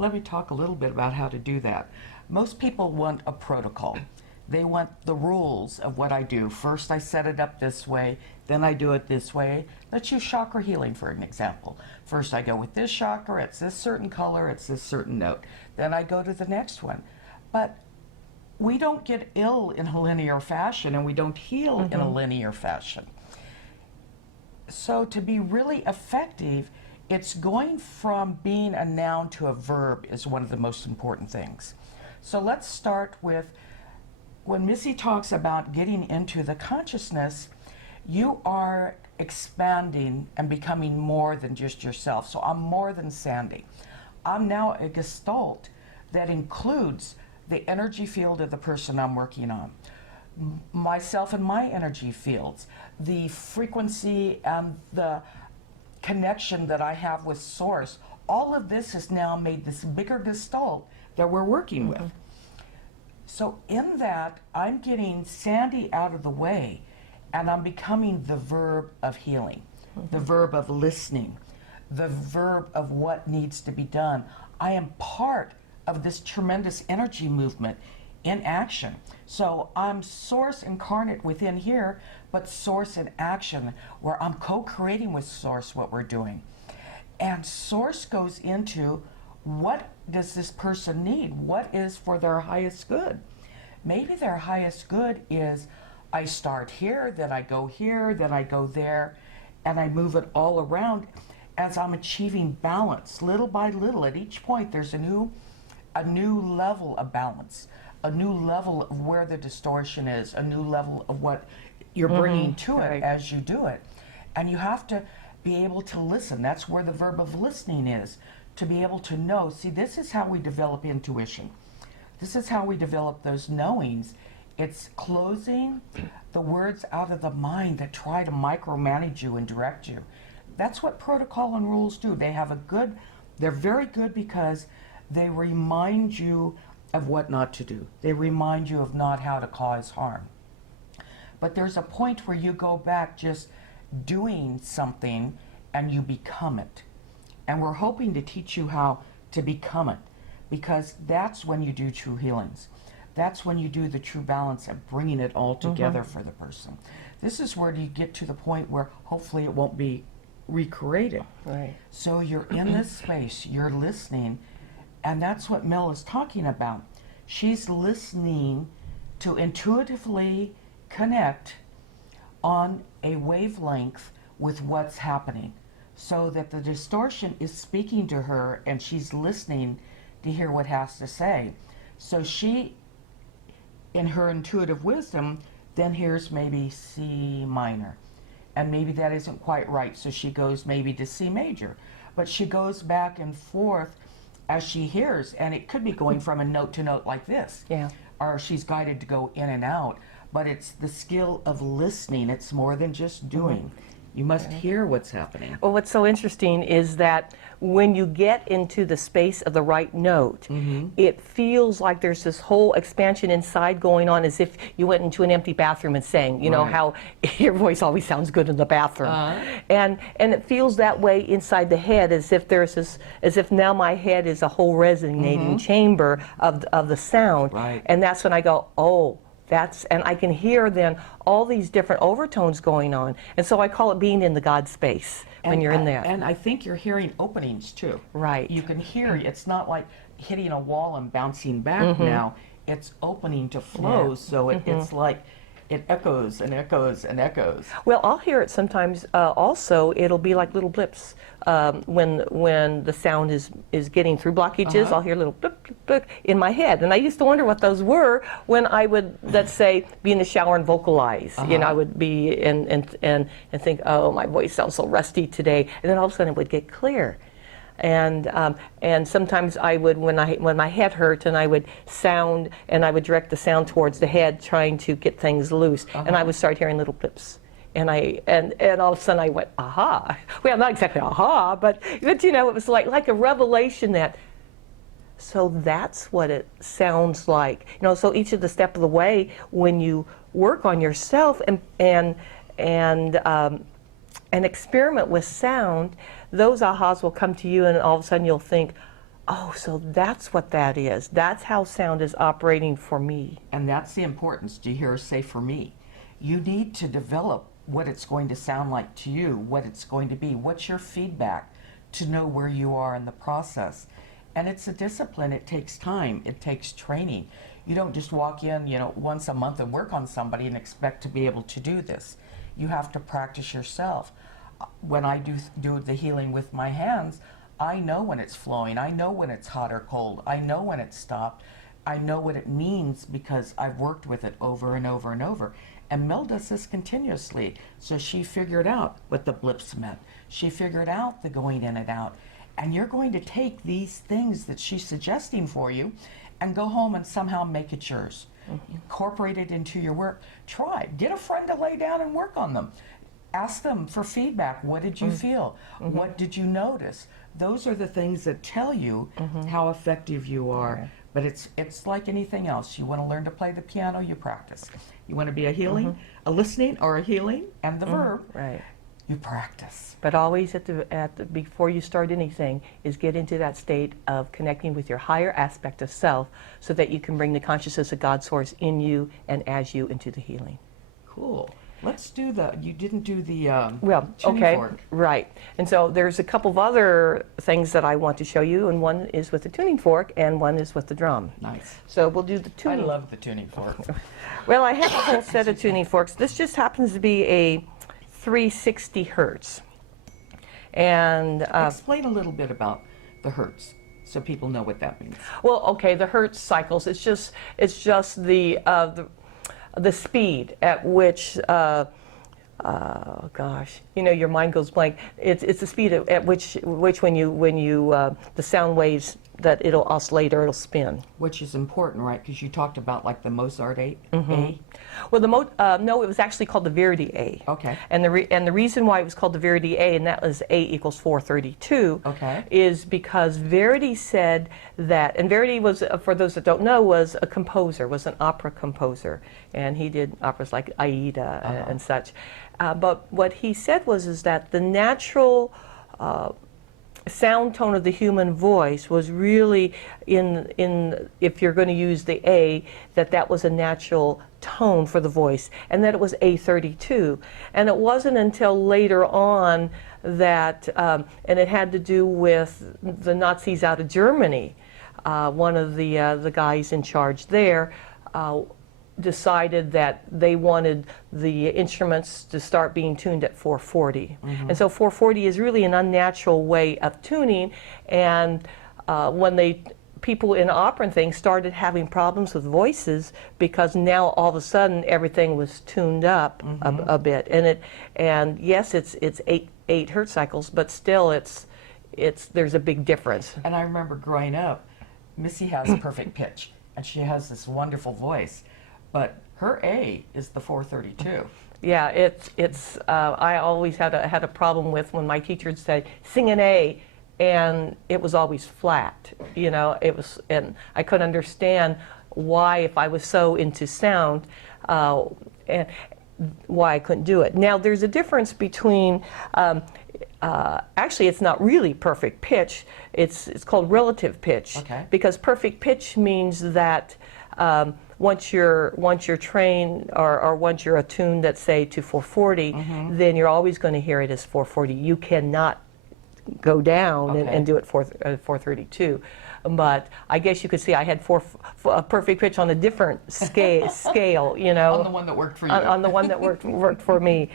Let me talk a little bit about how to do that. Most people want a protocol. They want the rules of what I do. First I set it up this way, then I do it this way. Let's use chakra healing for an example. First I go with this chakra, it's this certain color, it's this certain note. Then I go to the next one. But we don't get ill in a linear fashion, and we don't heal in a linear fashion. So to be really effective, it's going from being a noun to a verb is one of the most important things. So let's start with, when Missy talks about getting into the consciousness, you are expanding and becoming more than just yourself. So I'm more than Sandy. I'm now a gestalt that includes the energy field of the person I'm working on, myself and my energy fields, the frequency and the connection that I have with Source. All of this has now made this bigger gestalt that we're working with. So in that, I'm getting Sandy out of the way, and I'm becoming the verb of healing, the verb of listening, the verb of what needs to be done. I am part of this tremendous energy movement in action. So I'm Source incarnate within here, but Source in action, where I'm co-creating with Source what we're doing. And Source goes into, what does this person need? What is for their highest good? Maybe their highest good is, I start here, then I go here, then I go there, and I move it all around as I'm achieving balance, little by little. At each point, there's a new level of balance, a new level of where the distortion is, a new level of what you're bringing to it as you do it. And you have to be able to listen. That's where the verb of listening is, to be able to know. See, this is how we develop intuition. This is how we develop those knowings. It's closing the words out of the mind that try to micromanage you and direct you. That's what protocol and rules do. They're very good because they remind you of what not to do. They remind you of not how to cause harm. But there's a point where you go back just doing something and you become it. And we're hoping to teach you how to become it, because that's when you do true healings. That's when you do the true balance of bringing it all together for the person. This is where you get to the point where hopefully it won't be recreated. Right. So you're in this space, you're listening, and that's what Mel is talking about. She's listening to intuitively connect on a wavelength with what's happening, so that the distortion is speaking to her and she's listening to hear what has to say. So she, in her intuitive wisdom, then hears maybe C minor, and maybe that isn't quite right, so she goes maybe to C major. But she goes back and forth as she hears, and it could be going from a note to note like this, or she's guided to go in and out. But it's the skill of listening. It's more than just doing. You must hear what's happening. Well, what's so interesting is that when you get into the space of the right note, it feels like there's this whole expansion inside going on, as if you went into an empty bathroom and sang. You know how your voice always sounds good in the bathroom, and it feels that way inside the head, as if there's this, as if now my head is a whole resonating chamber of the sound, and that's when I go, oh. And I can hear then all these different overtones going on. And so I call it being in the God space when you're in there. And I think you're hearing openings too. Right. You can hear, it's not like hitting a wall and bouncing back now. It's opening to flow, so it's like it echoes and echoes and echoes. Well, I'll hear it sometimes also. It'll be like little blips. When the sound is getting through blockages, I'll hear little blip, blip, blip in my head. And I used to wonder what those were when I would, let's say, be in the shower and vocalize. You know, I would be and think, oh, my voice sounds so rusty today. And then all of a sudden it would get clear. And sometimes I would, when my head hurt, and I would sound, and I would direct the sound towards the head, trying to get things loose, and I would start hearing little blips, and all of a sudden I went, aha! Well, not exactly aha, but you know, it was like a revelation that. So that's what it sounds like, you know. So each of the step of the way, when you work on yourself and experiment with sound, those ahas will come to you, and all of a sudden you'll think, oh, so that's what that is. That's how sound is operating for me. And that's the importance. Do you hear her say for me? You need to develop what it's going to sound like to you, what it's going to be, what's your feedback to know where you are in the process. And it's a discipline. It takes time. It takes training. You don't just walk in, once a month and work on somebody and expect to be able to do this. You have to practice yourself. When I do the healing with my hands, I know when it's flowing. I know when it's hot or cold. I know when it's stopped. I know what it means because I've worked with it over and over and over. And Mel does this continuously. So she figured out what the blips meant. She figured out the going in and out. And you're going to take these things that she's suggesting for you and go home and somehow make it yours. Incorporate it into your work. Try. Get a friend to lay down and work on them. Ask them for feedback. What did you feel? What did you notice? Those are the things that tell you how effective you are. But it's like anything else. You want to learn to play the piano, you practice. You want to be a healing, a listening, or a healing, and the verb, Right. you practice. But always before you start anything is get into that state of connecting with your higher aspect of self so that you can bring the consciousness of God source in you and as you into the healing. Cool. Let's do you didn't do the tuning Okay, fork. right. And so there's a couple of other things that I want to show you, and one is with the tuning fork and one is with the drum. Nice. So we'll do the I tuning. love the tuning fork. Well, I have a whole set of tuning forks. This just happens to be a 360 hertz. And Explain a little bit about the hertz so people know what that means. well, okay, the hertz cycles. It's just the speed at which. Gosh, your mind goes blank. It's the speed at which when you the sound waves that it'll oscillate or it'll spin. Which is important, right? Because you talked about like the Mozart A. Well, no, it was actually called the Verdi A. Okay. And the reason why it was called the Verdi A, and that was A equals 432, Okay. is because Verdi said that, and Verdi was, for those that don't know, was a composer, was an opera composer, and he did operas like Aida and such. But what he said is that the natural sound tone of the human voice was really if you're going to use the A, that was a natural tone for the voice, and that it was A32. And it wasn't until later on that, and it had to do with the Nazis out of Germany. One of the guys in charge there decided that they wanted the instruments to start being tuned at 440. And so 440 is really an unnatural way of tuning, and when people in opera and things started having problems with voices because now all of a sudden everything was tuned up a bit, and yes, it's eight hertz cycles, but still there's a big difference. And I remember growing up, Missy has perfect pitch, and she has this wonderful voice, but her A is the 432. Yeah, I always had a problem with when my teacher would say, sing an A, and it was always flat, and I couldn't understand why, if I was so into sound, and why I couldn't do it. Now, there's a difference between, actually it's not really perfect pitch, it's called relative pitch. Okay. Because perfect pitch means that once you're trained or once you're attuned, let's say, to 440, then you're always going to hear it as 440. You cannot go down and do it 432. But I guess you could see I had a perfect pitch on a different scale, On the one that worked for you. On the one that worked for me.